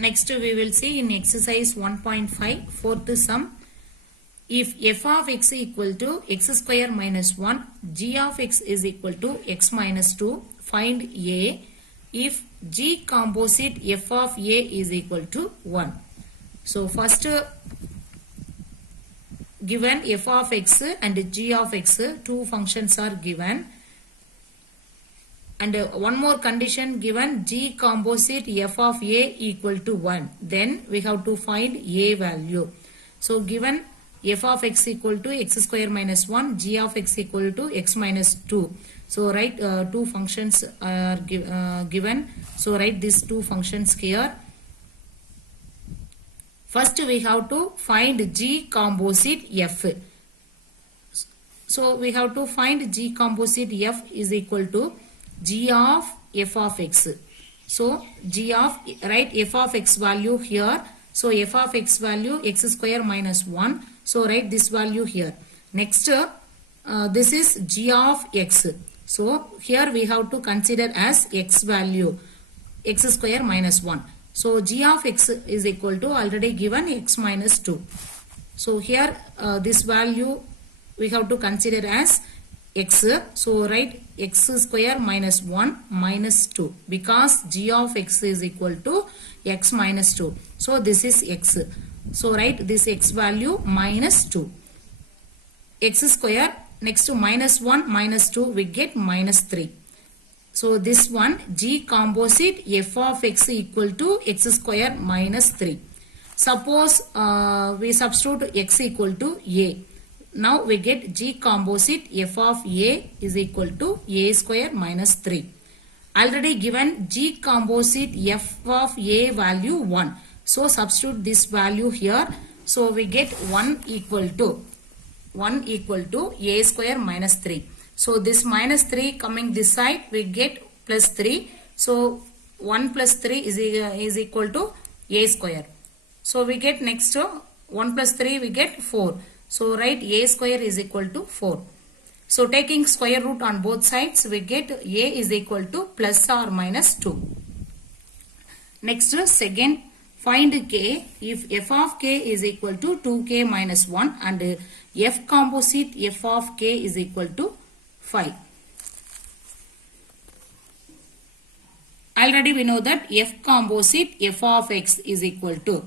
Next we will see in exercise 1.5 fourth sum. If f of x equal to x square minus 1, g of x is equal to x minus 2, find a if g composite f of a is equal to 1. So first given f of x and g of x, two functions are given. And one more condition given, g composite f of a equal to 1. Then we have to find a value. So given f of x equal to x square minus 1, g of x equal to x minus 2. So write two functions are given. So write these two functions here. First we have to find g composite f. So we have to find g composite f is equal to g of f of x. So g of, write f of x value here. So f of x value x square minus 1. So write this value here. Next this is g of x. So here we have to consider as x value x square minus 1. So g of x is equal to already given x minus 2. So here this value we have to consider as x. So write x square minus 1 minus 2 because g of x is equal to x minus 2. So this is x. So write this x value minus 2. X square, next to minus 1 minus 2 we get minus 3. So this one g composite f of x equal to x square minus 3. Suppose we substitute x equal to a. Now we get g composite f of a is equal to a square minus 3. Already given g composite f of a value 1. So substitute this value here. So we get 1 equal to a square minus 3. So this minus 3 coming this side we get plus 3. So 1 plus 3 is equal to a square. So we get next 1 plus 3 we get 4. So write a square is equal to 4. So taking square root on both sides we get a is equal to plus or minus 2. Next second, find k if f of k is equal to 2k minus 1 and f composite f of k is equal to 5. Already we know that f composite f of x is equal to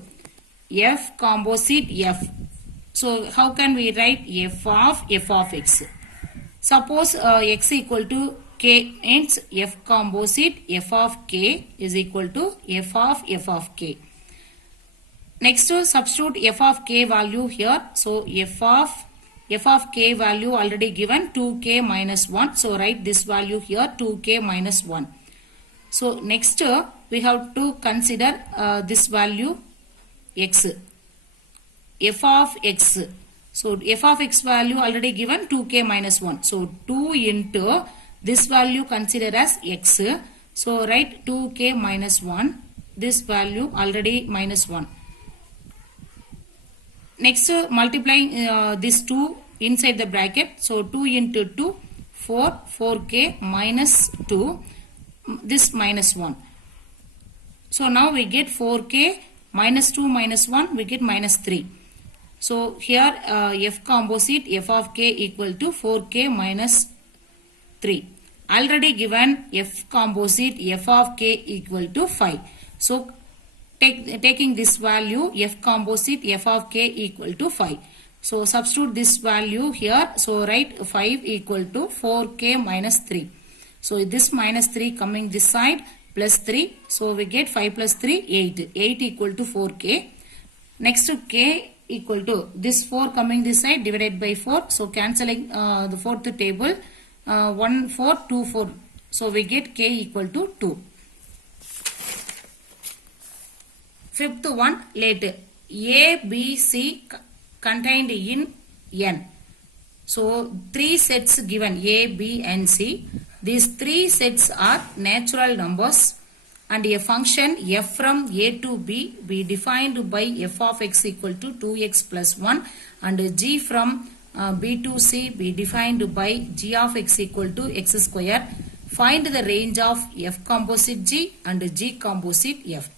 f composite f. So how can we write f of x? Suppose x equal to k, hence f composite f of k is equal to f of k. Next substitute f of k value here. So f of k value already given 2k minus 1. So write this value here 2k minus 1. So next we have to consider this value x. F of x. So f of x value already given 2k minus 1. So 2 into this value consider as x. So write 2k minus 1. This value already minus 1. Next multiplying this 2 inside the bracket. So 2 into 2 4k minus 2. This minus 1. So now we get 4k minus 2 minus 1 we get minus 3. So here f composite f of k equal to 4k minus 3. Already given f composite f of k equal to 5. So taking this value f composite f of k equal to 5. So substitute this value here. So write 5 equal to 4k minus 3. So this minus 3 coming this side plus 3. So we get 5 plus 3 8. 8 equal to 4k. Next to k equal to this 4 coming this side divided by 4. So cancelling the fourth table 1 4 2 4. So we get k equal to 2. Fifth one, let A, B, C contained in N. So 3 sets given A, B and C. These 3 sets are natural numbers and a function f from A to B be defined by f of x equal to 2x plus 1 and g from B to C be defined by g of x equal to x square. Find the range of f composite g and g composite f.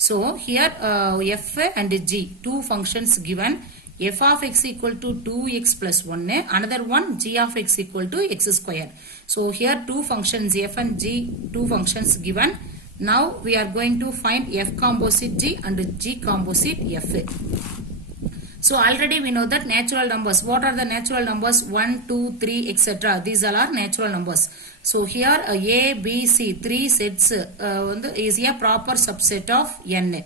So here f and g, two functions given. F of x equal to 2x plus 1. Another one, g of x equal to x square. So here two functions f and g, two functions given. Now we are going to find f composite g and g composite f. So already we know that natural numbers. What are the natural numbers? 1, 2, 3, etc. These all are natural numbers. So here A, B, C, three sets is a proper subset of n.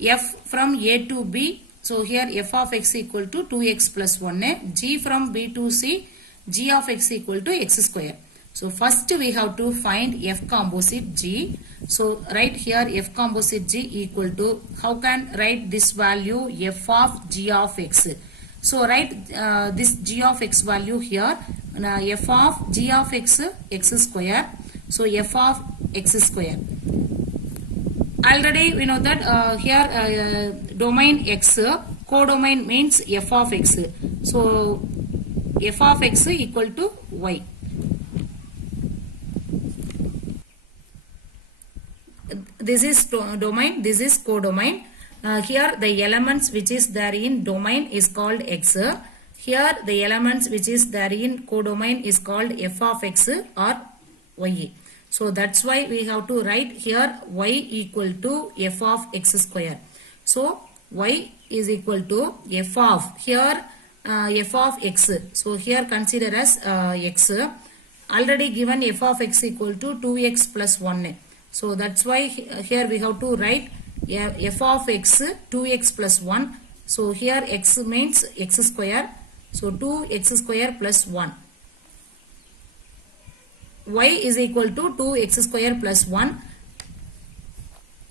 F from A to B. So here f of x equal to 2x plus 1. G from B to C, g of x equal to x square. So first we have to find f composite g. So write here f composite g equal to, how can write this value, f of g of x. So write this g of x value here, f of g of x, x square. So f of x square. Already we know that here domain x, codomain means f of x. So f of x equal to y. This is domain, this is codomain. Here the elements which is there in domain is called x. Here the elements which is there in codomain is called f of x or y. So that's why we have to write here y equal to f of x square. So y is equal to f of, here f of x. So here consider as x. Already given f of x equal to 2x plus 1. So that's why here we have to write f of x 2x plus 1. So here x means x square. So 2x square plus 1. Y is equal to 2x square plus 1.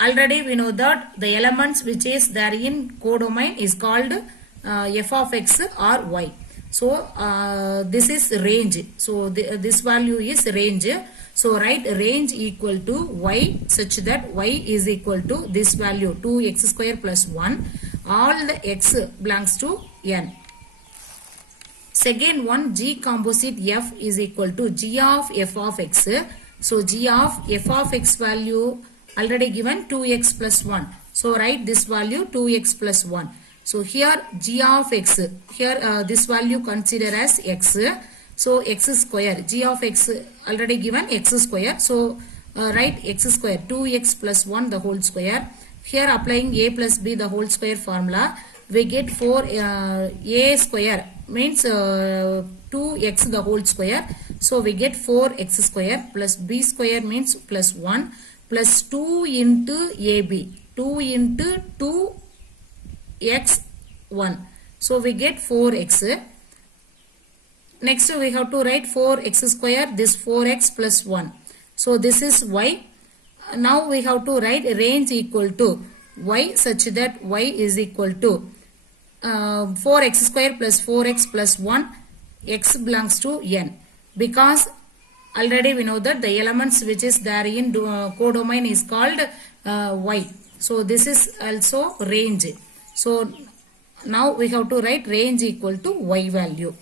Already we know that the elements which is there in codomain is called f of x or y. So this is range. So this value is range. So write range equal to y such that y is equal to this value 2x square plus 1. All the x belongs to n. Second one, g composite f is equal to g of f of x. So g of f of x value already given 2x plus 1. So write this value 2x plus 1. So here g of x, here this value consider as x. So x square, g of x already given x square. So write x square 2x plus 1 the whole square. Here applying a plus b the whole square formula, we get 4 a square means 2x the whole square. So we get 4x square plus b square means plus 1 plus 2 into ab, 2 into 2x1. So we get 4x. Next we have to write 4x square, this 4x plus 1. So this is y. Now we have to write range equal to y such that y is equal to 4x square plus 4x plus 1, x belongs to n. Because already we know that the elements which is there in codomain is called y. So this is also range. So now we have to write range equal to y value.